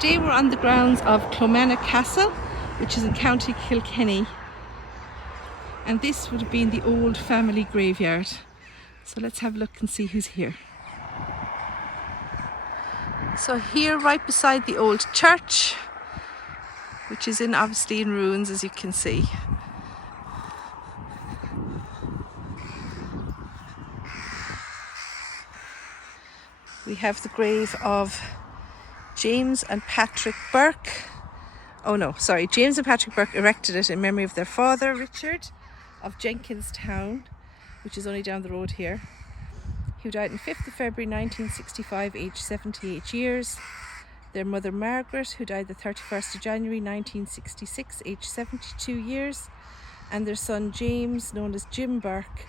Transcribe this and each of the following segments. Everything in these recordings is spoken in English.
Today we're on the grounds of Clomantagh Castle, which is in County Kilkenny, and this would have been the old family graveyard. So let's have a look and see who's here. So here, right beside the old church, which is obviously in ruins, as you can see. We have the grave of James and Patrick Bourke. James and Patrick Bourke erected it in memory of their father, Richard, of Jenkinstown, which is only down the road here, who died on 5th of February 1965, aged 78 years. Their mother, Margaret, who died the 31st of January 1966, aged 72 years. And their son, James, known as Jim Bourke,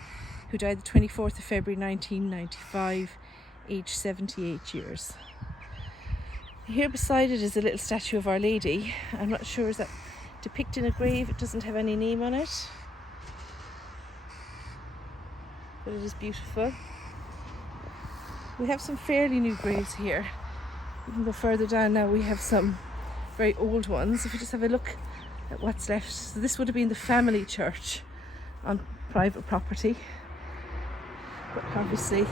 who died the 24th of February 1995, aged 78 years. Here beside it is a little statue of Our Lady. I'm not sure, is that depicting a grave? It doesn't have any name on it, but it is beautiful. We have some fairly new graves here. We can go further down now. We have some very old ones. If we just have a look at what's left. So this would have been the family church on private property, but obviously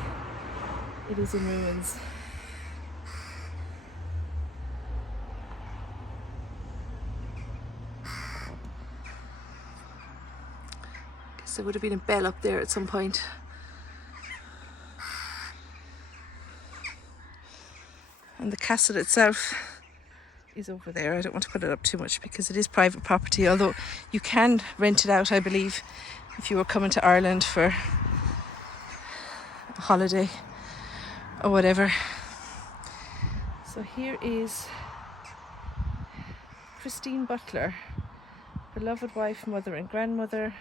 it is in ruins. There would have been a bell up there at some point. And the castle itself is over there. I don't want to put it up too much because it is private property, although you can rent it out, I believe, if you were coming to Ireland for a holiday or whatever. So here is Christine Butler, beloved wife, mother and grandmother.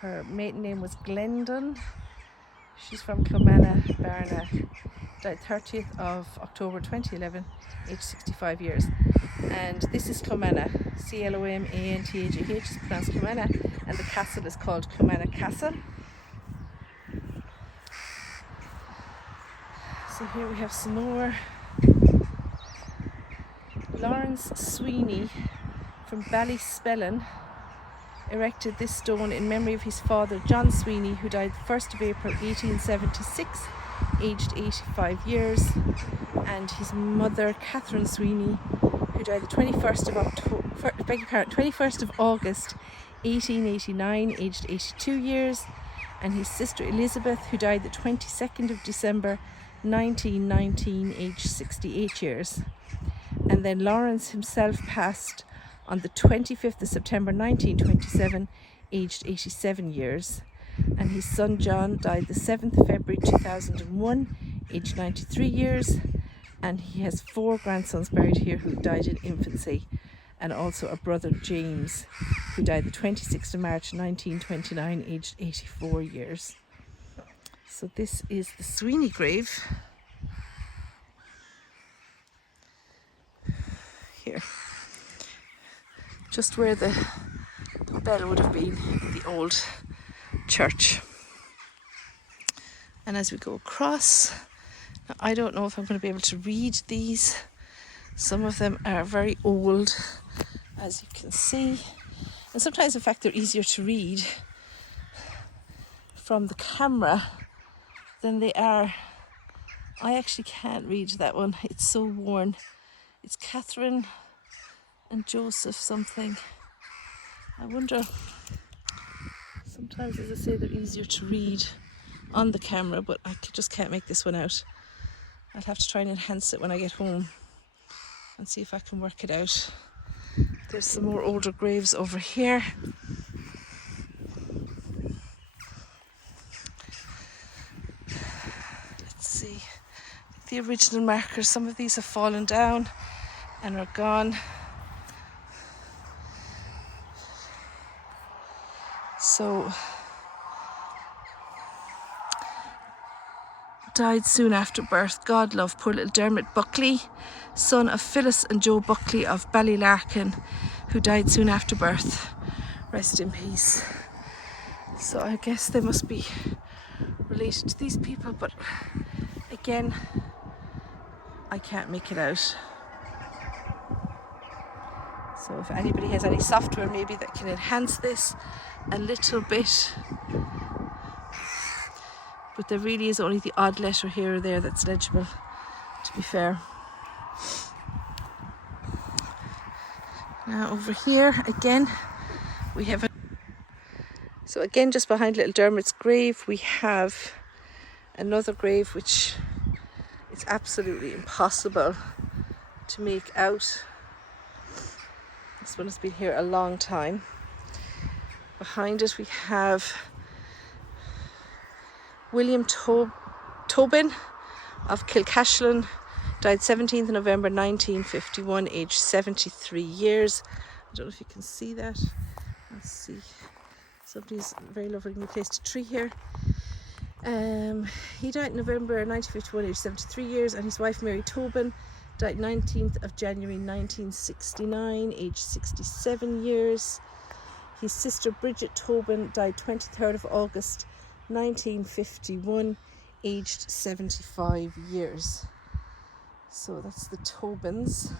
Her maiden name was Glendon. She's from Clomantagh, Byrne. Died 30th of October 2011, aged 65 years. And this is Clomantagh, Clomantagh, it's pronounced Clomantagh, and the castle is called Clomantagh Castle. So here we have some more. Lawrence Sweeney from Ballyspellin erected this stone in memory of his father, John Sweeney, who died 1st of April 1876, aged 85 years, and his mother, Catherine Sweeney, who died the 21st of August 1889, aged 82 years, and his sister Elizabeth, who died the 22nd of December 1919, aged 68 years. And then Lawrence himself passed on the 25th of September 1927, aged 87 years. And his son John died the 7th of February 2001, aged 93 years. And he has 4 grandsons buried here who died in infancy, and also a brother, James, who died the 26th of March 1929, aged 84 years. So this is the Sweeney grave. Here. Just where the bell would have been in the old church. And as we go across, now I don't know if I'm going to be able to read these. Some of them are very old, as you can see. And sometimes, in fact, they're easier to read from the camera than they are. I actually can't read that one. It's so worn. It's Catherine and Joseph something. I wonder, sometimes, as I say, they're easier to read on the camera, but I just can't make this one out. I'll have to try and enhance it when I get home and see if I can work it out. There's some more older graves over here. Let's see. The original markers, some of these have fallen down and are gone. So, died soon after birth. God love poor little Dermot Buckley, son of Phyllis and Joe Buckley of Ballylarkin, who died soon after birth. Rest in peace. So I guess they must be related to these people, but again, I can't make it out. So if anybody has any software maybe that can enhance this a little bit. But there really is only the odd letter here or there that's legible, to be fair. Now over here again we have so again just behind little Dermot's grave we have another grave which is absolutely impossible to make out. This one has been here a long time. Behind it we have William Tobin of Kilkenny, died 17th of November 1951, aged 73 years. I don't know if you can see that. Let's see. Somebody's very lovingly placed a tree here. He died in November 1951, aged 73 years, and his wife Mary Tobin died 19th of January 1969, aged 67 years. His sister Bridget Tobin died 23rd of August 1951, aged 75 years. So that's the Tobins.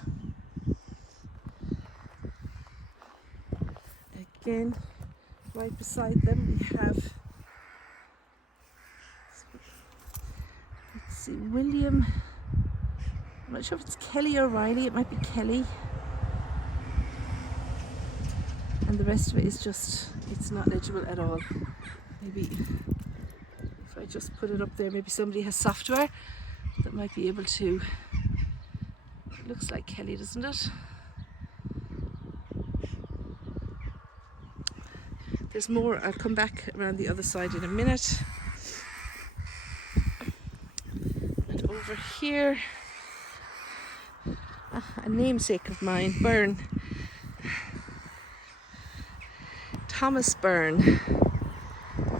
Again, right beside them we have, let's see, William, I'm not sure if it's Kelly or Riley, it might be Kelly. And the rest of it is just, it's not legible at all. Maybe if I just put it up there, maybe somebody has software that might be able to. It looks like Kelly, doesn't it? There's more. I'll come back around the other side in a minute. And over here, a namesake of mine, Byrne. Thomas Byrne,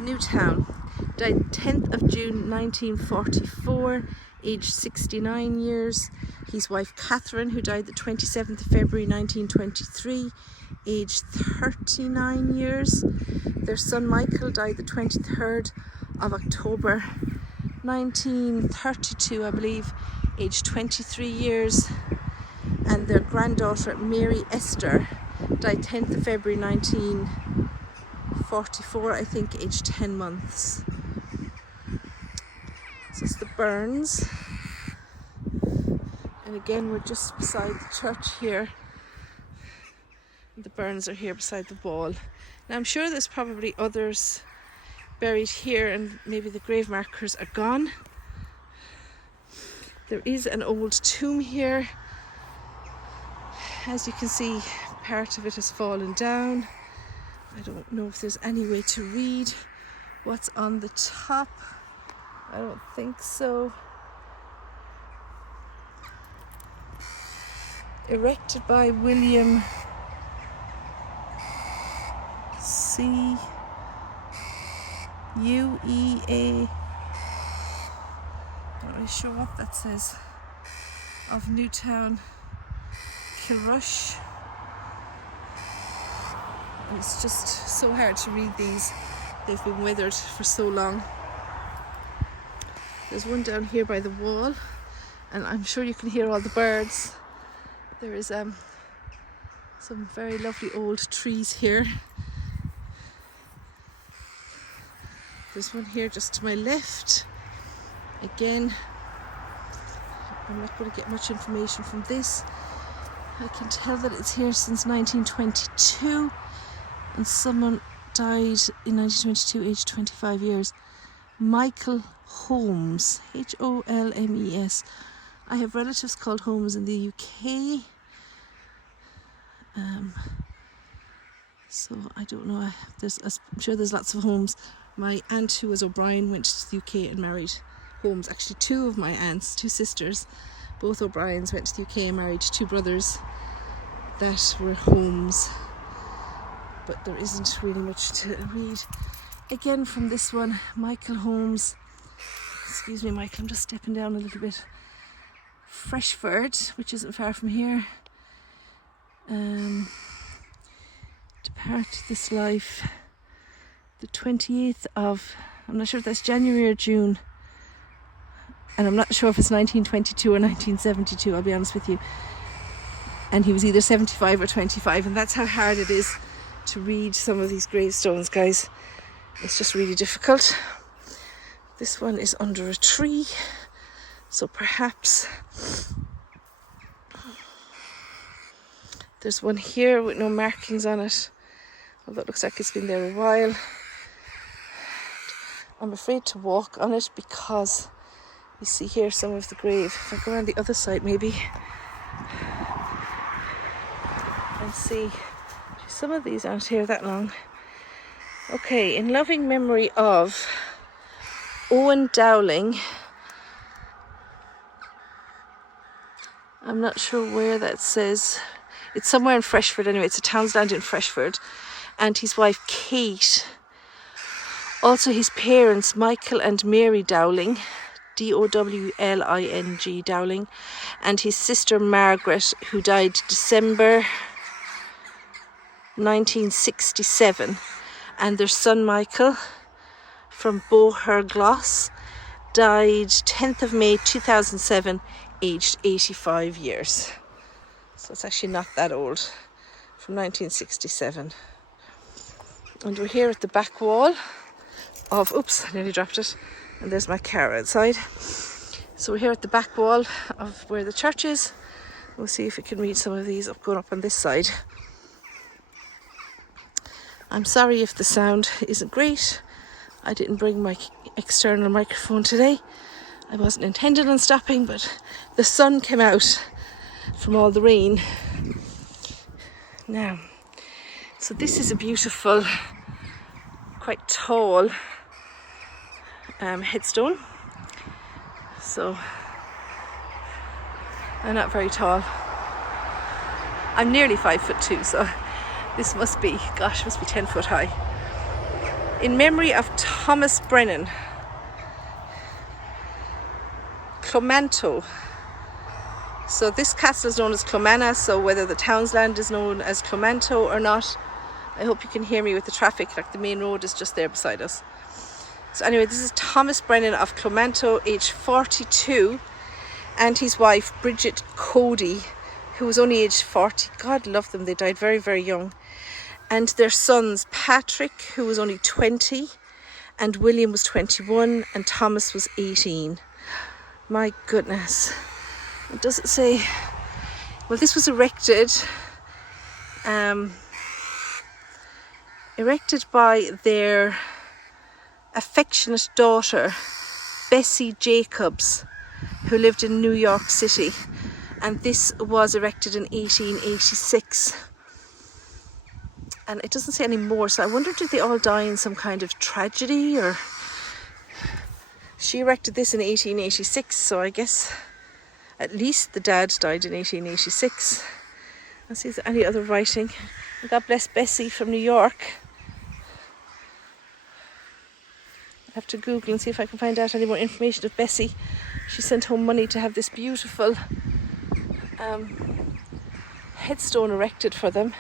Newtown, died 10th of June 1944, aged 69 years. His wife Catherine, who died the 27th of February 1923, aged 39 years. Their son Michael died the 23rd of October 1932, I believe, aged 23 years. And their granddaughter Mary Esther died 10th of February 1944, I think, aged 10 months. So it's the Byrnes. And again, we're just beside the church here. And the Byrnes are here beside the wall. Now I'm sure there's probably others buried here and maybe the grave markers are gone. There is an old tomb here. As you can see, part of it has fallen down. I don't know if there's any way to read what's on the top. I don't think so. Erected by William C. UEA. Not really sure what that says. Of Newtown, Kilrush. And it's just so hard to read these. They've been weathered for so long. There's one down here by the wall, and I'm sure you can hear all the birds. There is some very lovely old trees here. There's one here just to my left. Again, I'm not going to get much information from this. I can tell that it's here since 1922, and someone died in 1922, aged 25 years. Michael Holmes, Holmes. I have relatives called Holmes in the UK. So I don't know. I'm sure there's lots of Holmes. My aunt, who was O'Brien, went to the UK and married Holmes. Actually, two of my aunts, two sisters, both O'Briens, went to the UK and married two brothers that were Holmes. But there isn't really much to read. Again, from this one, Michael Holmes. Excuse me, Michael, I'm just stepping down a little bit. Freshford, which isn't far from here. Depart this life the 28th of, I'm not sure if that's January or June, And I'm not sure if it's 1922 or 1972, I'll be honest with you. And he was either 75 or 25, and that's how hard it is to read some of these gravestones, guys. It's just really difficult. This one is under a tree, so perhaps there's one here with no markings on it, although it looks like it's been there a while. I'm afraid to walk on it because you see here some of the grave. If I go around the other side maybe and see, some of these aren't here that long. Okay, in loving memory of Owen Dowling. I'm not sure where that says. It's somewhere in Freshford anyway. It's a townland in Freshford. And his wife Kate. Also his parents Michael and Mary Dowling, Dowling, Dowling, and his sister Margaret, who died December 1967, and their son Michael from Boher Gloss died 10th of May 2007, aged 85 years. So it's actually not that old, from 1967. And we're here at the back wall of, oops, I nearly dropped it, and there's my car outside. So we're here at the back wall of where the church is. We'll see if we can read some of these going up on this side. I'm sorry if the sound isn't great. I didn't bring my external microphone today. I wasn't intending on stopping, but the sun came out from all the rain. Now, so this is a beautiful, quite tall headstone. So I'm not very tall. I'm nearly 5'2", so this must be 10 foot high. In memory of Thomas Brennan, Clomantagh. So this castle is known as Clomantagh, so whether the townland is known as Clomantagh or not, I hope you can hear me with the traffic, like the main road is just there beside us. So anyway, this is Thomas Brennan of Clomantagh, aged 42, and his wife Bridget Cody, who was only aged 40. God love them, they died very, very young. And their sons Patrick, who was only 20, and William was 21, and Thomas was 18. My goodness. What does it say? Well, this was erected by their affectionate daughter, Bessie Jacobs, who lived in New York City. And this was erected in 1886. And it doesn't say any more, so I wonder, did they all die in some kind of tragedy? Or she erected this in 1886, so I guess at least the dad died in 1886. Let's see if there's any other writing. God bless Bessie from New York. I have to Google and see if I can find out any more information of Bessie. She sent home money to have this beautiful headstone erected for them,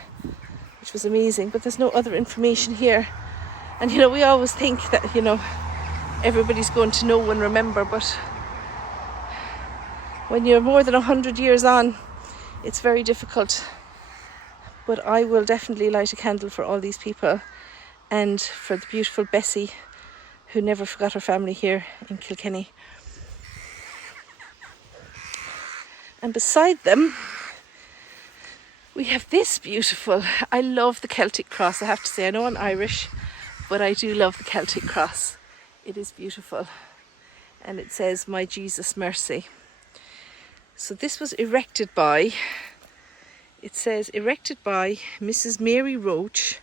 which was amazing, but there's no other information here. And we always think that everybody's going to know and remember, but when you're more than 100 years on, it's very difficult. But I will definitely light a candle for all these people, and for the beautiful Bessie, who never forgot her family here in Kilkenny. And beside them, we have this beautiful, I love the Celtic cross, I have to say. I know I'm Irish, but I do love the Celtic cross. It is beautiful. And it says, "My Jesus Mercy." So this was erected by, it says, erected by Mrs. Mary Roach,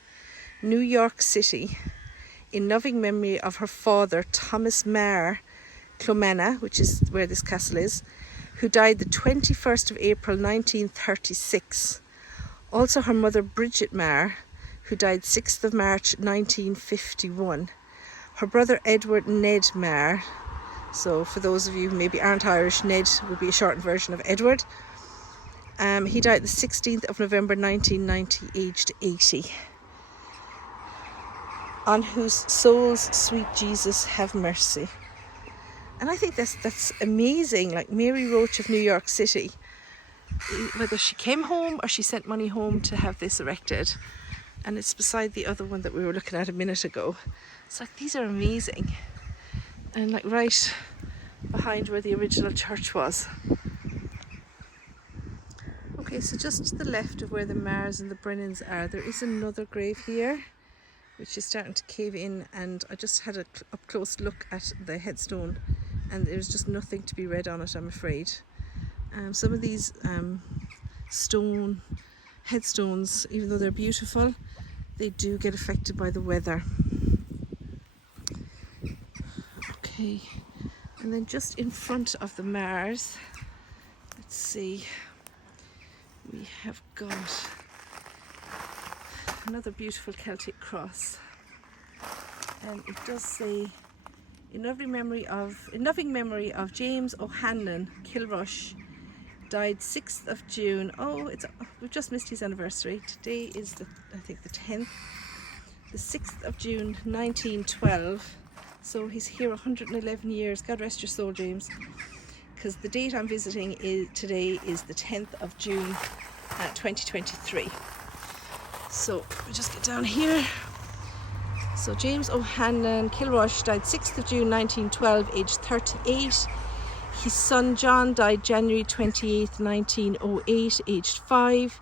New York City, in loving memory of her father, Thomas Maher, Clomantagh, which is where this castle is, who died the 21st of April 1936. Also her mother, Bridget Maher, who died 6th of March 1951. Her brother, Edward Ned Maher. So for those of you who maybe aren't Irish, Ned would be a shortened version of Edward. He died the 16th of November 1990, aged 80. On whose souls, sweet Jesus, have mercy. And I think that's amazing. Like Mary Roach of New York City, whether she came home or she sent money home to have this erected. And it's beside the other one that we were looking at a minute ago. It's like, these are amazing. And like right behind where the original church was. Okay, so just to the left of where the Mahers and the Brennans are, there is another grave here, which is starting to cave in, and I just had a up close look at the headstone, and there's just nothing to be read on it, I'm afraid. Some of these stone headstones, even though they're beautiful, they do get affected by the weather. Okay, and then just in front of the Mahers, let's see, we have got another beautiful Celtic cross, and it does say, in loving memory of James O'Hanlon Kilrush, died 6th of June. We've just missed his anniversary. Today is I think the 10th, the 6th of June 1912. So he's here 111 years. God rest your soul, James. Because the date I'm visiting today is the 10th of June 2023. So we just get down here. So James O'Hanlon Kilrush died 6th of June 1912, aged 38. His son John died January 28th, 1908, aged 5.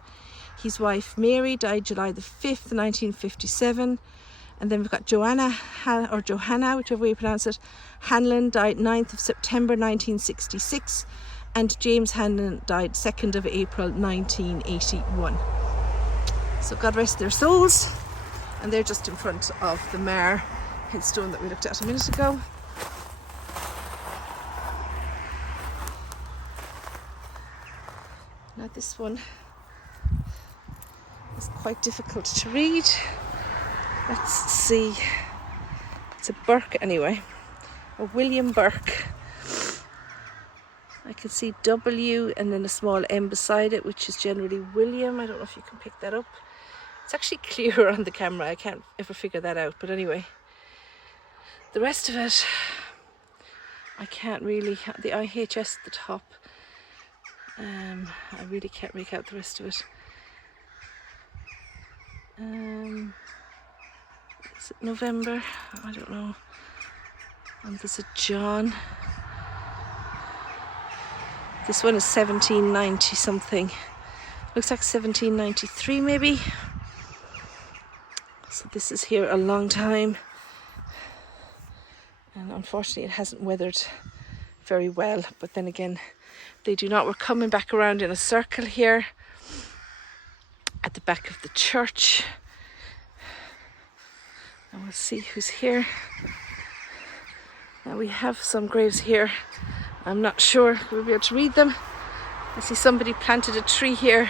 His wife Mary died July the 5th, 1957. And then we've got Johanna, whichever way you pronounce it, Hanlon, died 9th of September 1966, and James Hanlon died 2nd of April 1981. So God rest their souls. And they're just in front of the Maher headstone that we looked at a minute ago. Now this one is quite difficult to read. Let's see. It's a Bourke anyway. A William Bourke. I can see W and then a small M beside it, which is generally William. I don't know if you can pick that up. It's actually clearer on the camera. I can't ever figure that out. But anyway, the rest of it, I can't really. The IHS at the top. I really can't make out the rest of it. Is it November? I don't know. And there's a John. This one is 1790 something. Looks like 1793 maybe. So this is here a long time. And unfortunately it hasn't weathered very well. But then again, they do not. We're coming back around in a circle here at the back of the church. And we'll see who's here. Now we have some graves here. I'm not sure we'll be able to read them. I see somebody planted a tree here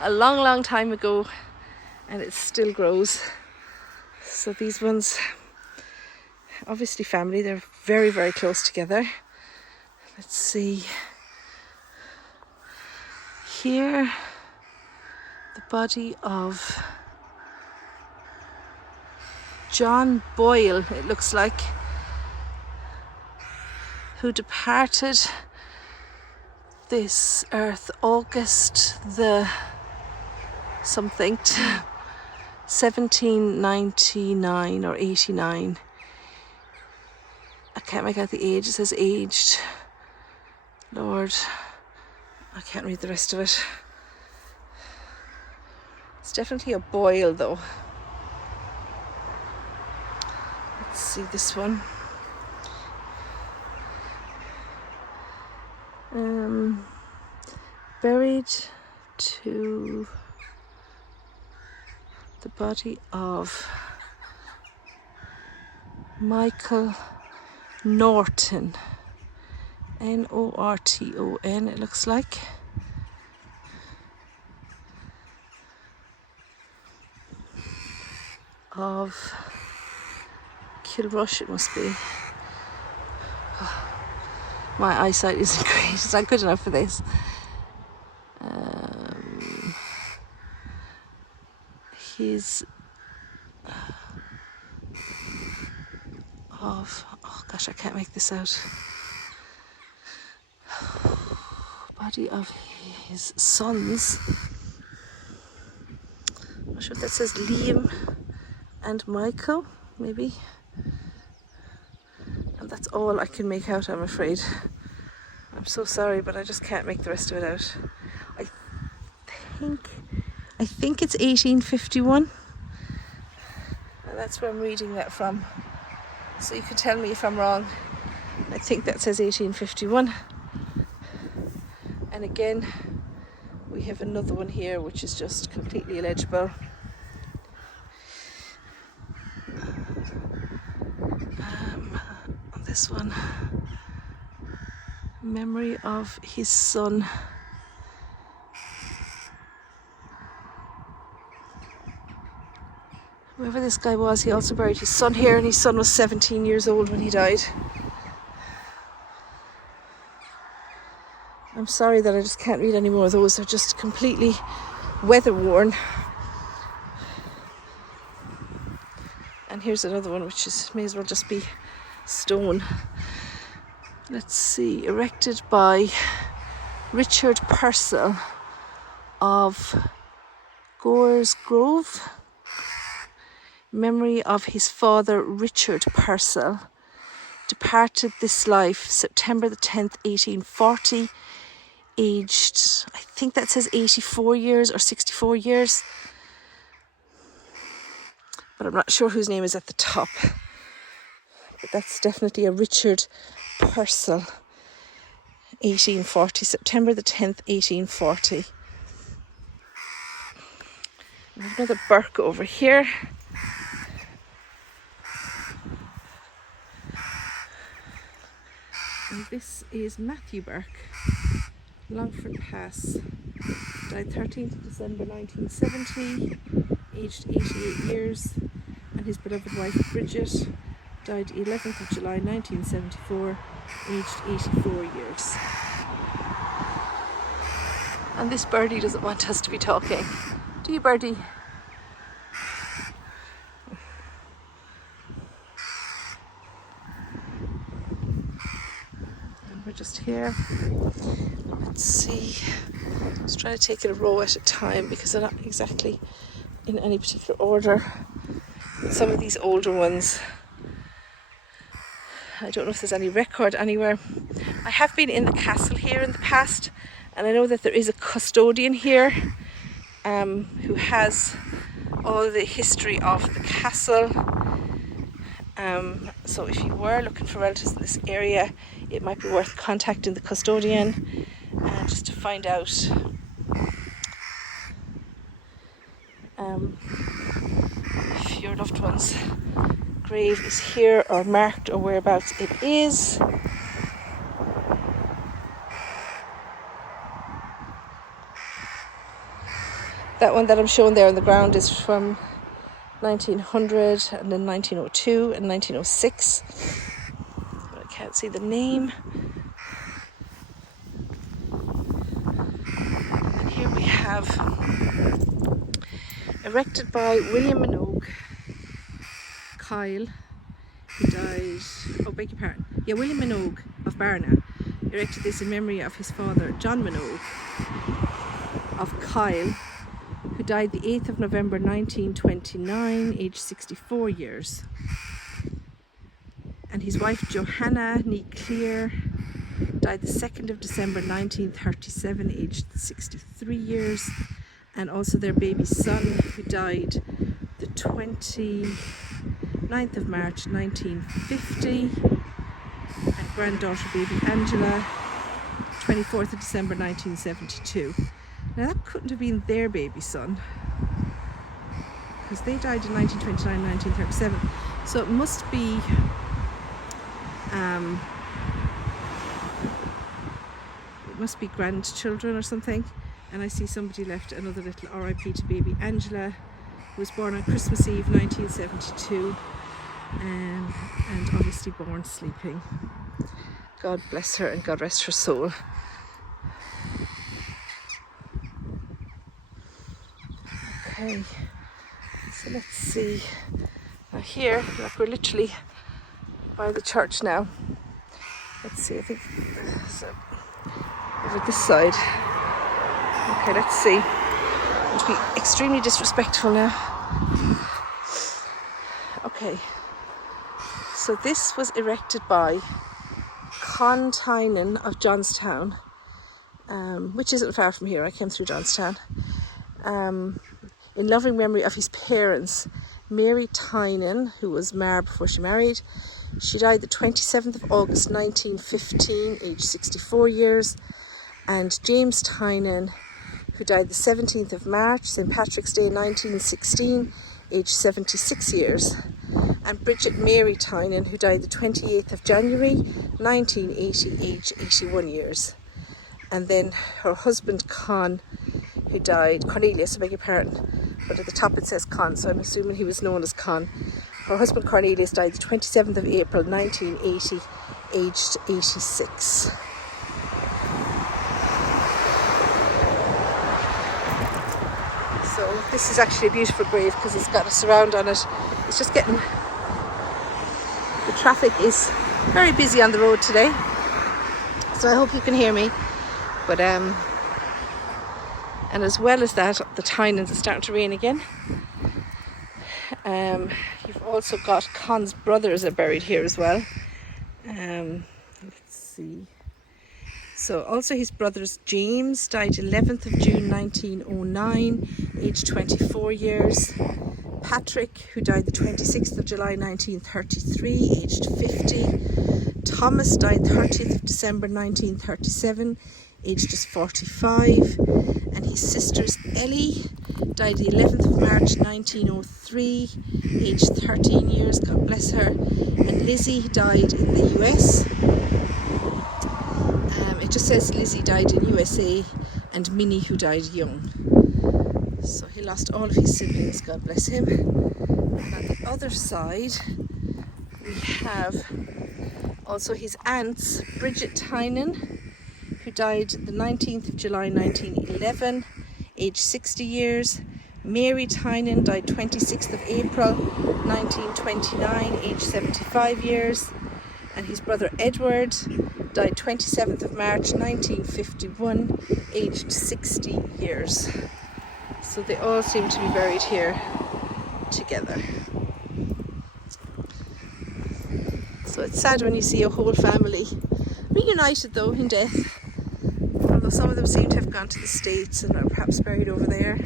a long time ago, and it still grows. So these ones, obviously family, they're very close together. Let's see. Here, the body of John Boyle, it looks like, who departed this earth August the something 1799 or 89. I can't make out the age. It says aged. Lord, I can't read the rest of it. It's definitely a Boyle though. Let's see this one. Buried to the body of Michael Norton, Norton, it looks like. Of Kilrush, it must be. Oh, my eyesight isn't great. It's not good enough for this. He's of, oh gosh, I can't make this out. body of his sons. I'm not sure if that says Liam and Michael, maybe. And that's all I can make out, I'm afraid. I'm so sorry, but I just can't make the rest of it out. I think it's 1851. And that's where I'm reading that from. So you can tell me if I'm wrong. I think that says 1851. And again, we have another one here which is just completely illegible. This one, memory of his son. Whoever this guy was, he also buried his son here, and his son was 17 years old when he died. I'm sorry that I just can't read any more of those. They're just completely weather worn. And here's another one which may as well just be stone. Let's see, erected by Richard Purcell of Gore's Grove. Memory of his father Richard Purcell, departed this life September the 10th, 1840, aged, I think that says 84 years or 64 years, but I'm not sure whose name is at the top. But that's definitely a Richard Purcell, 1840, September the 10th, 1840. And another Bourke over here. And this is Matthew Bourke, Longford Pass, died 13th of December 1970, aged 88 years, and his beloved wife Bridget died 11th of July 1974, aged 84 years. And this birdie doesn't want us to be talking. Do you, birdie? And we're just here. Let's see. I was trying to take it a row at a time because they're not exactly in any particular order. But some of these older ones, I don't know if there's any record anywhere. I have been in the castle here in the past, and I know that there is a custodian here who has all the history of the castle. So if you were looking for relatives in this area, it might be worth contacting the custodian just to find out if your loved one's grave is here or marked or whereabouts it is. That one that I'm showing there on the ground is from 1900 and then 1902 and 1906. But I can't see the name. And here we have erected by William Minogue Kyle, who died, William Minogue of Byrne erected this in memory of his father John Minogue of Kyle, who died the 8th of November 1929, aged 64 years. And his wife Johanna Nee Clear died the 2nd of December 1937, aged 63 years. And also their baby son, who died the 29th of March 1950. And granddaughter baby Angela, 24th of December 1972. Now that couldn't have been their baby son, because they died in 1929, 1937. So it must be grandchildren or something. And I see somebody left another little RIP to baby Angela, who was born on Christmas Eve 1972, and obviously born sleeping. God bless her and God rest her soul. Okay, so let's see. Now here, like we're literally by the church now. Let's see, I think there's a over this side. Okay, let's see. It'll be extremely disrespectful now. Okay, so this was erected by Tynan of Johnstown, which isn't far from here. I came through Johnstown, in loving memory of his parents, Mary Tynan, who was Maher before she married. She died the 27th of August 1915, aged 64 years, and James Tynan, who died the 17th of March, St. Patrick's Day 1916, aged 76 years, and Bridget Mary Tynan, who died the 28th of January 1980, aged 81 years. And then her husband Con, who died, Cornelius, I beg your pardon, but at the top it says Con, so I'm assuming he was known as Con. Her husband Cornelius died the 27th of April 1980, aged 86. So this is actually a beautiful grave because it's got a surround on it. It's just getting, the traffic is very busy on the road today, so I hope you can hear me. But and as well as that, the Tynans are starting to rain again. You've also got Con's brothers are buried here as well. Let's see. So also his brothers, James died 11th of June 1909, aged 24 years. Patrick, who died the 26th of July 1933, aged 50. Thomas died 30th of December 1937, aged just 45. And his sisters, Ellie died the 11th of March 1903, aged 13 years, God bless her. And Lizzie died in the US. It just says Lizzie died in USA, and Minnie, who died young. So he lost all of his siblings, God bless him. And on the other side, we have also his aunts, Bridget Tynan, who died the 19th of July 1911, aged 60 years. Mary Tynan died 26th of April 1929, aged 75 years. And his brother Edward died 27th of March 1951, aged 60 years. So they all seem to be buried here together. So it's sad when you see a whole family reunited though in death, although some of them seem to have gone to the States and are perhaps buried over there.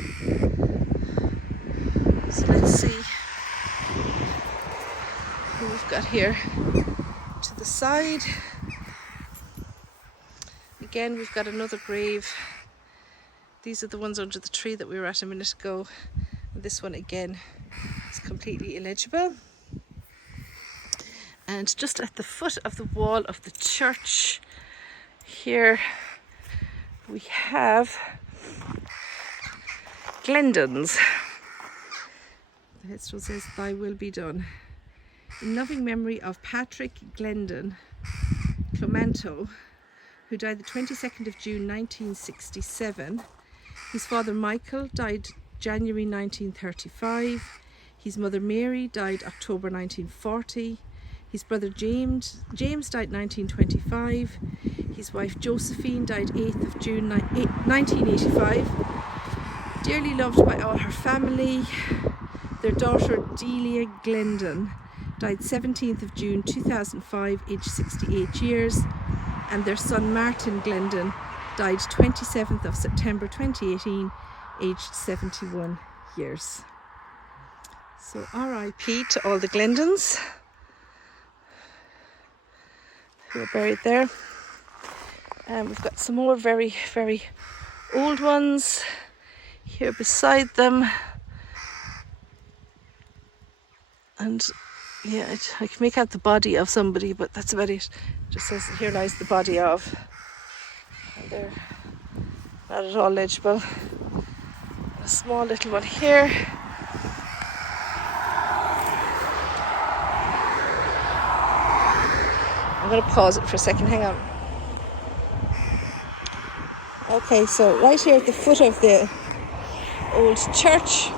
So let's see who we've got here to the side. Again, we've got another grave. These are the ones under the tree that we were at a minute ago. And this one again is completely illegible. And just at the foot of the wall of the church here we have Glendon's. The headstone says, "Thy will be done." In loving memory of Patrick Glendon Clomantagh, who died the 22nd of June 1967. His father Michael died January 1935. His mother Mary died October 1940. His brother James died 1925. His wife Josephine died 8th of June 1985. Dearly loved by all her family. Their daughter Delia Glendon died 17th of June 2005, aged 68 years. And their son Martin Glendon died 27th of September 2018, aged 71 years. So RIP to all the Glendons who are buried there. And we've got some more very, very old ones here beside them. And yeah, I can make out the body of somebody, but that's about it. It just says, "Here lies the body of." And they're not at all legible. A small little one here. I'm going to pause it for a second, hang on. Okay, so right here at the foot of the old church,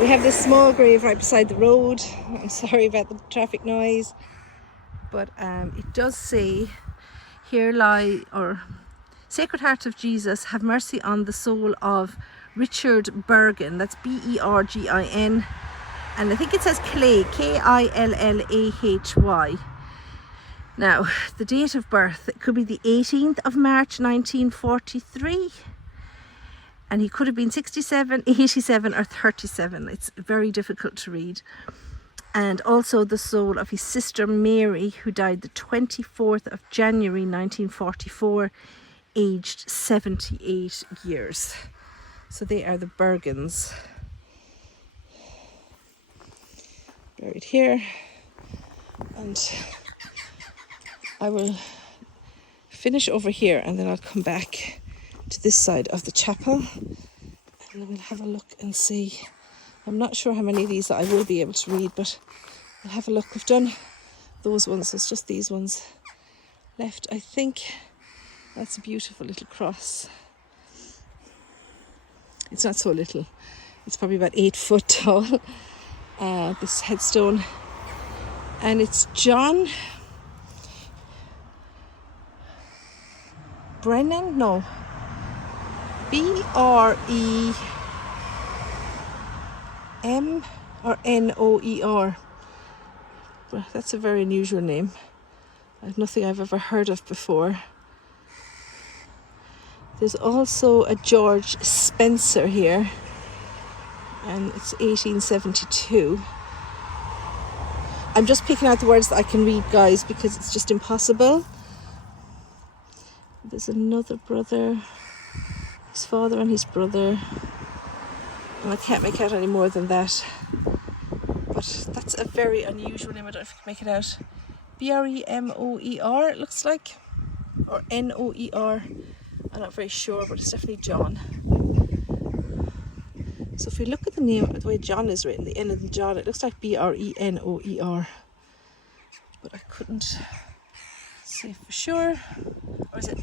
we have this small grave right beside the road. I'm sorry about the traffic noise, but it does say Here lie, or Sacred Heart of Jesus, have mercy on the soul of Richard Bergin. That's Bergin. And I think it says Clay, Killahy. Now, the date of birth, it could be the 18th of March 1943. And he could have been 67, 87 or 37. It's very difficult to read. And also the soul of his sister Mary, who died the 24th of January 1944, aged 78 years. So they are the Bergins. Buried here. And I will finish over here and then I'll come back to this side of the chapel and then we'll have a look and see. I'm not sure how many of these that I will be able to read, but I'll have a look. We've done those ones, so it's just these ones left, I think. That's a beautiful little cross. It's not so little, it's probably about 8 foot tall, this headstone, and it's John Brennan, no, Brem or Noer. Well, that's a very unusual name. I've nothing I've ever heard of before. There's also a George Spencer here, and it's 1872. I'm just picking out the words that I can read, guys, because it's just impossible. There's another brother, his father and his brother, and I can't make out any more than that. But that's a very unusual name. I don't know if you can make it out. Bremoer, it looks like, or Noer. I'm not very sure, but it's definitely John. So if we look at the name, the way John is written, the end of the John, it looks like Brenoer. But I couldn't say for sure. Or is it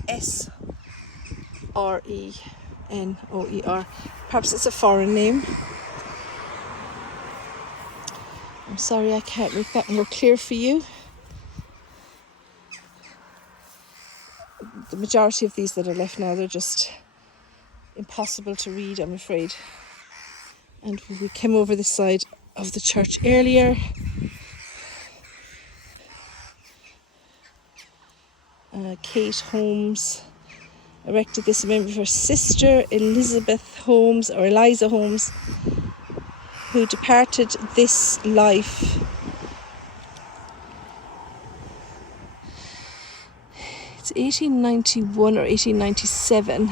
Srenoer? Perhaps it's a foreign name. I'm sorry I can't make that more clear for you. The majority of these that are left now, they're just impossible to read, I'm afraid. And we came over this side of the church earlier. Kate Holmes erected this in memory of her sister Elizabeth Holmes, or Eliza Holmes, who departed this life it's 1891 or 1897.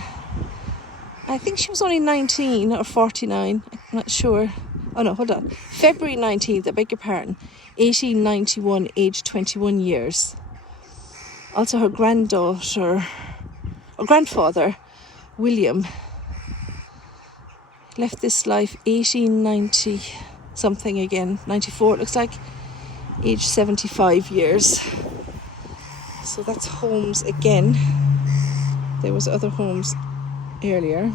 I think she was only 19 or 49, I'm not sure. Oh no, hold on. February 19th, I beg your pardon, 1891, aged 21 years. Also her granddaughter, or grandfather, William, left this life 1890 something again, 94 it looks like, aged 75 years. So that's Holmes again. There was other Holmes earlier,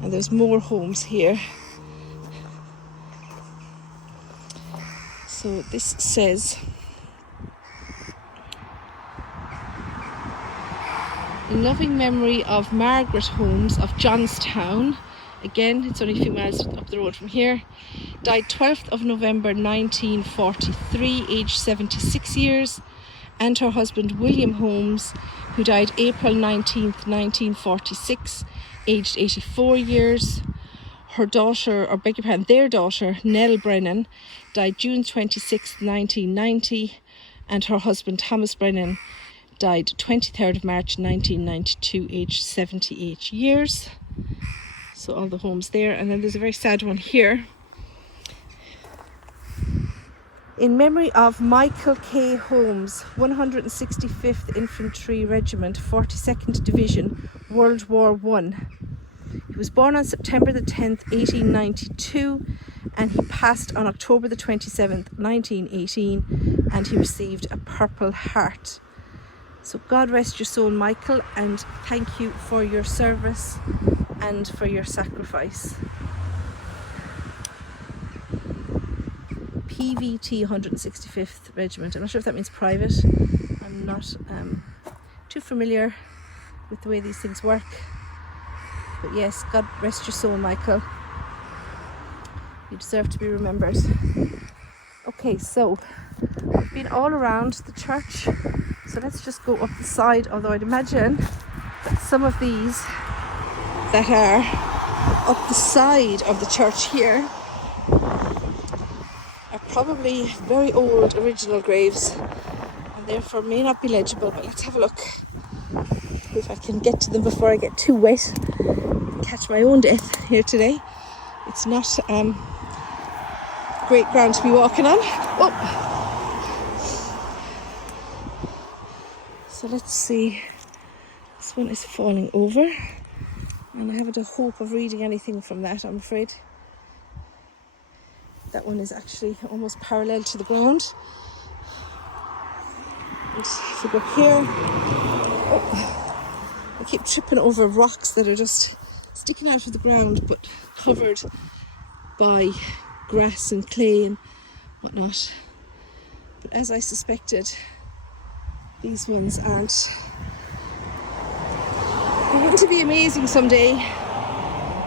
and there's more Holmes here. So this says, in loving memory of Margaret Holmes of Johnstown, again it's only a few miles up the road from here, died 12th of November 1943, aged 76 years, and her husband William Holmes, who died April 19th, 1946, aged 84 years. Her daughter, or beg your pardon, their daughter, Nell Brennan, died June 26th, 1990, and her husband Thomas Brennan died 23rd of March 1992, aged 78 years. So all the homes there. And then there's a very sad one here. In memory of Michael K Holmes, 165th Infantry Regiment, 42nd Division, World War I. He was born on September the 10th, 1892, and he passed on October the 27th, 1918, and he received a Purple Heart. So God rest your soul, Michael, and thank you for your service and for your sacrifice. PVT 165th Regiment. I'm not sure if that means private. I'm not too too familiar with the way these things work. But yes, God rest your soul, Michael. You deserve to be remembered. Okay, so we've been all around the church. So let's just go up the side, although I'd imagine that some of these that are up the side of the church here are probably very old original graves and therefore may not be legible. But let's have a look if I can get to them before I get too wet and catch my own death here today. It's not great ground to be walking on. Oh! So let's see. This one is falling over and I haven't a hope of reading anything from that, I'm afraid. That one is actually almost parallel to the ground. And if we go here, I keep tripping over rocks that are just sticking out of the ground but covered by grass and clay and whatnot. But as I suspected, these ones aren't. But wouldn't it be amazing someday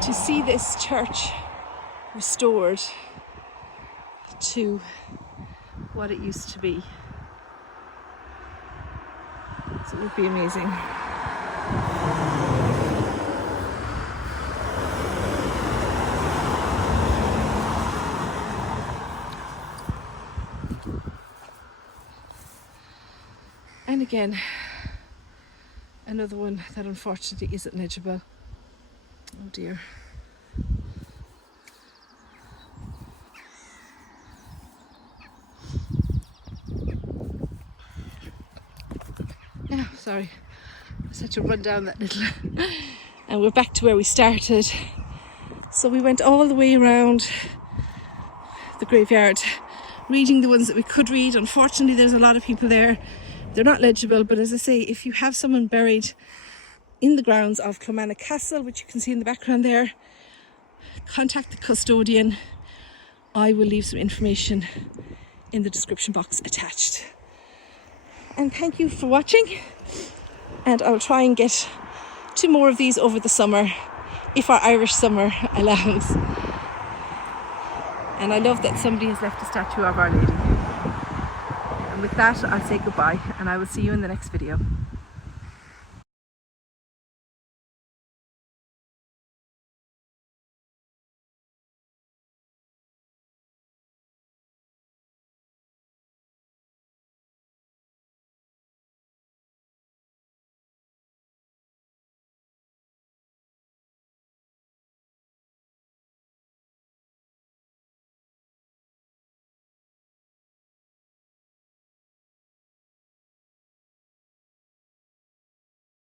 to see this church restored to what it used to be? So it would be amazing. And again, another one that unfortunately isn't legible. Oh dear. Oh, sorry. I just had to run down that little. And we're back to where we started. So we went all the way around the graveyard, reading the ones that we could read. Unfortunately, there's a lot of people there. They're not legible, but as I say, if you have someone buried in the grounds of Clomantagh Castle, which you can see in the background there, contact the custodian. I will leave some information in the description box attached. And thank you for watching, and I'll try and get 2 more of these over the summer, if our Irish summer allows. And I love that somebody has left a statue of Our Lady. And with that, I'll say goodbye, and I will see you in the next video.